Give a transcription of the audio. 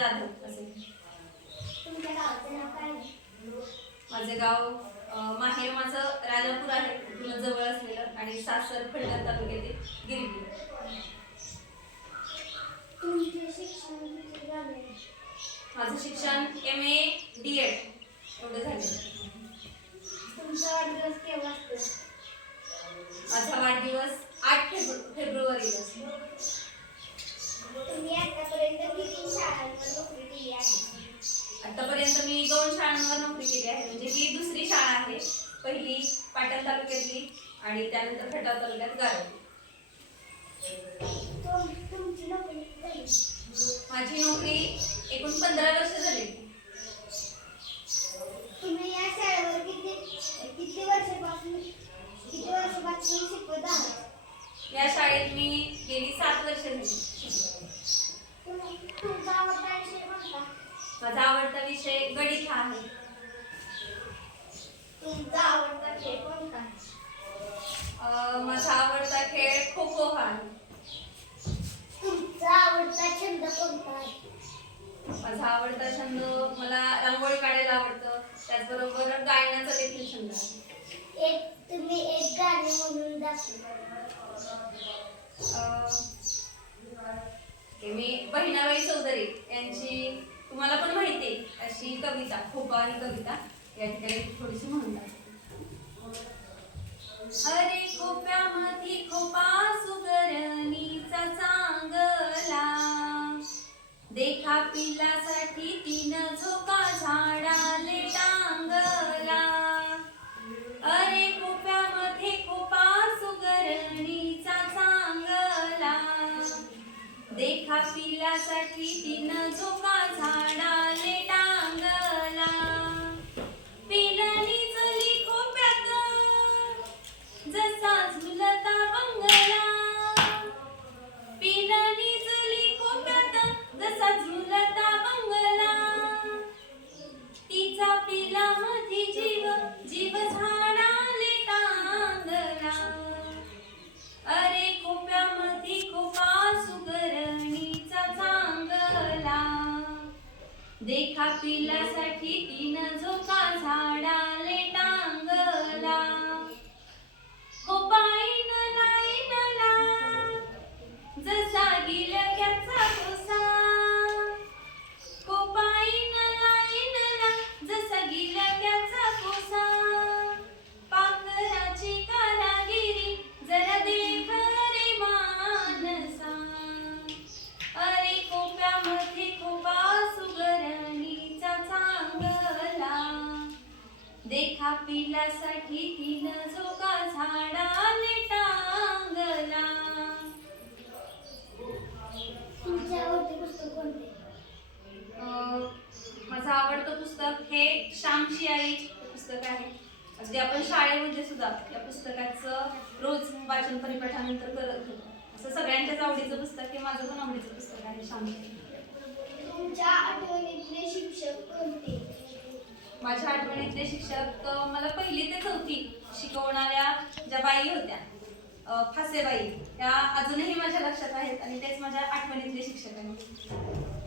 जाधव असे. माझं गाव माहेर माझं राजापूर आहे. तिथून जवळ असलेलं आणि सासर फलटण तालुक्यातील गिरगी माझं शिक्षण एम ए डी एड एवढं झालं पहिली पाटण तालुक्यातली आणि त्यानंतर खटाव तालुक्यात गारवली माझी नोकरी एकूण पंधरा वर्ष झाली. तुम्ही या शाळेवर किती किती वर्षापासून किती वर्षापासून शिकवत आहात? या शाळेत मी गेली सात वर्ष झाली. माझा आवडता विषय गणित हा आहे. तुमचा आवडता खेळ कोणता माझा आवडता खेळ खो खो हा तुमचा आवडता छंद कोणता आहे? माझा आवडता छंद मला रांगोळी काढायला आवडतं. त्याचबरोबर गायनाचा देखील छंद आहे. एक तुम्ही एक गाणे म्हणून दाखवा. मी बहिणाबाई चौधरी यांची तुम्हाला पण माहिती आहे अशी कविता खोपा ही कविता. या ठिकाणी थोडीशी म्हणून अरे खोप्यामध्ये खोपा सुगरणीचा चांगला. देखा पिलासाठी तीन झोका झाडाले टांगला. अरे खोप्यामध्ये खोपा सुगरणीचा चांगला. देखा पिलासाठी तीन झोका झाडा देखा पिलासाठी तीन झोका झाडा देखा पिलासाठी तीन झोका झाडाले टांगला तुमचे आवडते पुस्तक कोणते? अं, माझं आवडतं पुस्तक हे श्यामची आई पुस्तक आहे. अगदी आपण शाळेमध्ये सुद्धा या पुस्तकाचं रोज वाचन परिपाठानंतर करत होतो. असं सगळ्यांच्याच आवडीचं पुस्तक हे माझं पण आवडीचं पुस्तक आहे श्यामची आई. तुमच्या कोणते माझ्या आठवणीतले शिक्षक मला पहिली ते चौथी शिकवणाऱ्या ज्या बाई होत्या फासेबाई त्या अजूनही माझ्या लक्षात आहेत आणि तेच माझ्या आठवणीतले शिक्षक आहेत.